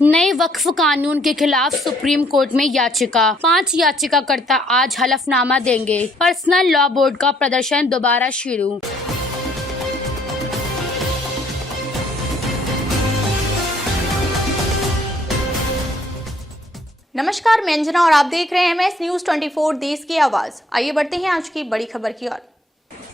नए वक्फ कानून के खिलाफ सुप्रीम कोर्ट में याचिका। 5 याचिकाकर्ता आज हलफनामा देंगे। पर्सनल लॉ बोर्ड का प्रदर्शन दोबारा शुरू। नमस्कार, मैं अंजना और आप देख रहे हैं MS न्यूज 24 देश की आवाज। आइए बढ़ते हैं आज की बड़ी खबर की ओर।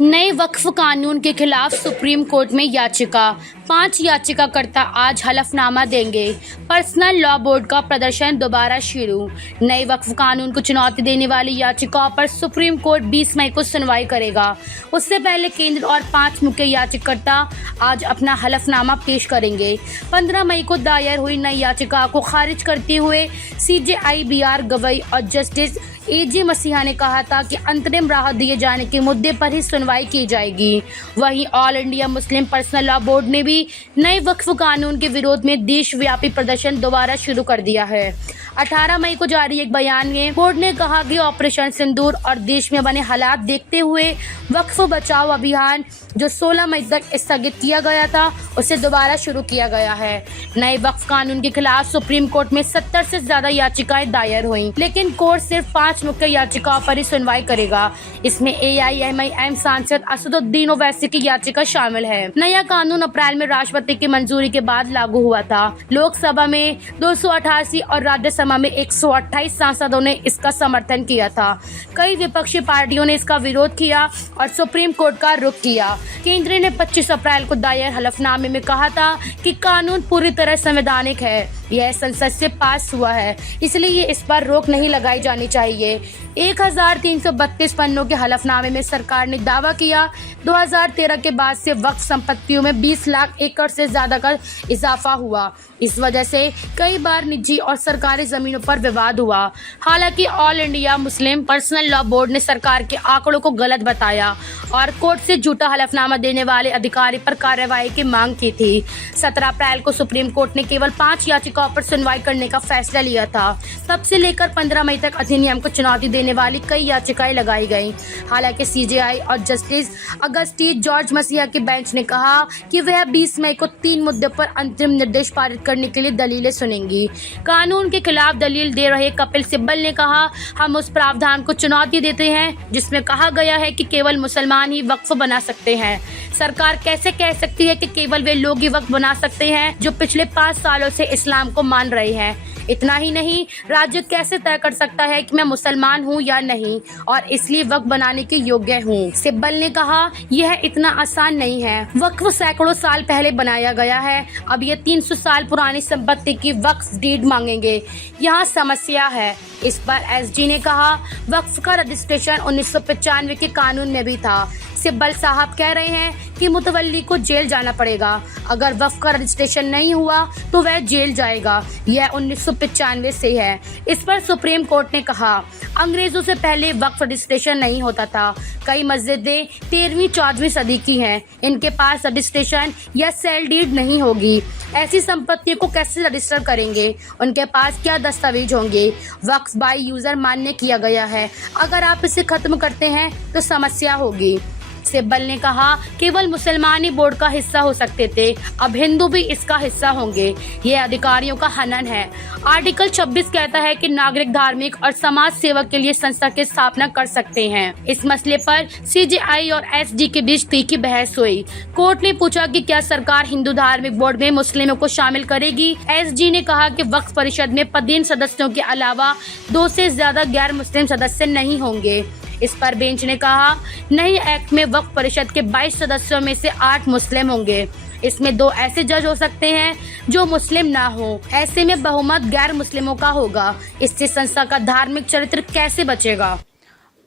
नए वक्फ कानून के खिलाफ सुप्रीम कोर्ट में याचिका। 5 याचिकाकर्ता आज हलफनामा देंगे। पर्सनल लॉ बोर्ड का प्रदर्शन दोबारा शुरू। नए वक्फ कानून को चुनौती देने वाली याचिकाओं पर सुप्रीम कोर्ट 20 मई को सुनवाई करेगा। उससे पहले केंद्र और 5 मुख्य याचिकाकर्ता आज अपना हलफनामा पेश करेंगे। 15 मई को दायर हुई नई याचिका को खारिज करते हुए CJI BR गवई और जस्टिस AJ मसीहा ने कहा था कि अंतरिम राहत दिए जाने के मुद्दे पर ही सुनवाई की जाएगी। वहीं all India Muslim personal law board ने भी नए वक्फ कानून के विरोध में देशव्यापी प्रदर्शन दोबारा शुरू कर दिया है। 18 मई को जारी एक बयान में बोर्ड ने कहा कि ऑपरेशन सिंदूर और देश में बने हालात देखते हुए वक्फ बचाओ अभियान जो 16 मई तक स्थगित किया गया था उसे दोबारा शुरू किया गया है। नए वक्फ कानून के खिलाफ सुप्रीम कोर्ट में 70 से ज्यादा याचिकाएं दायर हुई, लेकिन कोर्ट सिर्फ 5 मुख्य याचिकाओं पर ही सुनवाई करेगा। इसमें AIMIM सांसद असदुद्दीन ओवैसी की याचिका शामिल है। नया कानून अप्रैल में राष्ट्रपति की मंजूरी के बाद लागू हुआ था। लोकसभा में 288 और राज्यसभा में 128 सांसदों ने इसका समर्थन किया था। कई विपक्षी पार्टियों ने इसका विरोध किया और सुप्रीम कोर्ट का रुख किया। केंद्र ने 25 अप्रैल को दायर हलफनामे में कहा था कि कानून पूरी तरह संवैधानिक है, यह संसद से पास हुआ है, इसलिए इस पर रोक नहीं लगाई जानी चाहिए। 1332 पन्नों के हलफनामे में सरकार ने दावा किया 2013 के बाद से वक्फ संपत्तियों में 20 लाख एकड़ से ज्यादा का इजाफा हुआ। इस वजह से कई बार निजी और सरकारी जमीनों पर विवाद हुआ। हालांकि all India Muslim personal law board ने सरकार के आंकड़ों को गलत बताया और कोर्ट से झूठा हलफनामा देने वाले अधिकारी पर कार्रवाई की मांग की थी। 17 अप्रैल को सुप्रीम कोर्ट ने केवल 5 याचिकाओं पर सुनवाई करने का फैसला लिया था। तब से लेकर 15 मई तक अधिनियम को चुनौती देने वाली कई याचिकाएं लगाई गईं। हालांकि CJI और जस्टिस अगस्टिस जॉर्ज मसीहा की बेंच ने कहा कि वह 20 मई को 3 मुद्दों पर अंतिम निर्देश पारित करने के लिए दलीलें सुनेंगी। कानून के खिलाफ दलील दे रहे कपिल सिब्बल ने कहा, हम उस प्रावधान को चुनौती देते हैं जिसमें कहा गया है कि केवल मुसलमान ही वक्फ बना सकते हैं। सरकार कैसे कह सकती है कि केवल वे लोग ही वक्फ बना सकते हैं जो पिछले 5 सालों से इस्लाम को मान रहे हैं। इतना ही नहीं, राज्य कैसे तय कर सकता है कि मैं मुसलमान हूँ या नहीं और इसलिए वक्फ बनाने के योग्य हूँ। सिब्बल ने कहा, यह इतना आसान नहीं है। वक्फ सैकड़ों साल पहले बनाया गया है, अब ये 300 साल पुरानी संपत्ति की वक्फ डीड मांगेंगे। यहाँ समस्या है। इस पर SG ने कहा, वक्फ का रजिस्ट्रेशन 1995 के कानून में भी था। सिब्बल साहब कह रहे हैं कि मुतवल्ली को जेल जाना पड़ेगा। अगर वक्फ का रजिस्ट्रेशन नहीं हुआ तो वह जेल जाएगा। यह 1995 से है। इस पर सुप्रीम कोर्ट ने कहा, अंग्रेजों से पहले वक्फ रजिस्ट्रेशन नहीं होता था। कई मस्जिदें 13वीं-14वीं सदी की हैं। इनके पास रजिस्ट्रेशन या सेल डीड नहीं होगी। ऐसी संपत्ति को कैसे रजिस्टर करेंगे? उनके पास क्या दस्तावेज होंगे? वक्फ बाय यूजर मान्य किया गया है। अगर आप इसे खत्म करते हैं तो समस्या होगी। सिब्बल ने कहा, केवल मुसलमान ही बोर्ड का हिस्सा हो सकते थे, अब हिंदू भी इसका हिस्सा होंगे। यह अधिकारियों का हनन है। आर्टिकल 26 कहता है कि नागरिक धार्मिक और समाज सेवा के लिए संस्था की स्थापना कर सकते हैं। इस मसले पर CJI और SG के बीच तीखी बहस हुई। कोर्ट ने पूछा कि क्या सरकार हिंदू धार्मिक बोर्ड में मुस्लिमों को शामिल करेगी। SG ने कहा कि वक्फ परिषद में पदीन सदस्यों के अलावा 2 से ज्यादा गैर मुस्लिम सदस्य नहीं होंगे। इस पर बेंच ने कहा, नए एक्ट में वक्फ परिषद के 22 सदस्यों में से 8 मुस्लिम होंगे। इसमें 2 ऐसे जज हो सकते हैं जो मुस्लिम ना हो। ऐसे में बहुमत गैर मुस्लिमों का होगा। इससे संस्था का धार्मिक चरित्र कैसे बचेगा?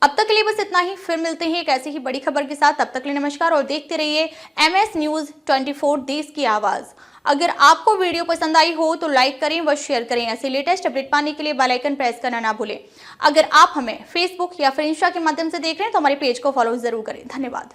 अब तक के लिए बस इतना ही। फिर मिलते हैं एक ऐसी ही बड़ी खबर के साथ। तब तक के लिए नमस्कार और देखते रहिए MS न्यूज 24 देश की आवाज। अगर आपको वीडियो पसंद आई हो तो लाइक करें व शेयर करें। ऐसे लेटेस्ट अपडेट पाने के लिए बेल आइकन प्रेस करना ना भूलें। अगर आप हमें फेसबुक या फिर इंस्टा के माध्यम से देख रहे हैं तो हमारे पेज को फॉलो जरूर करें। धन्यवाद।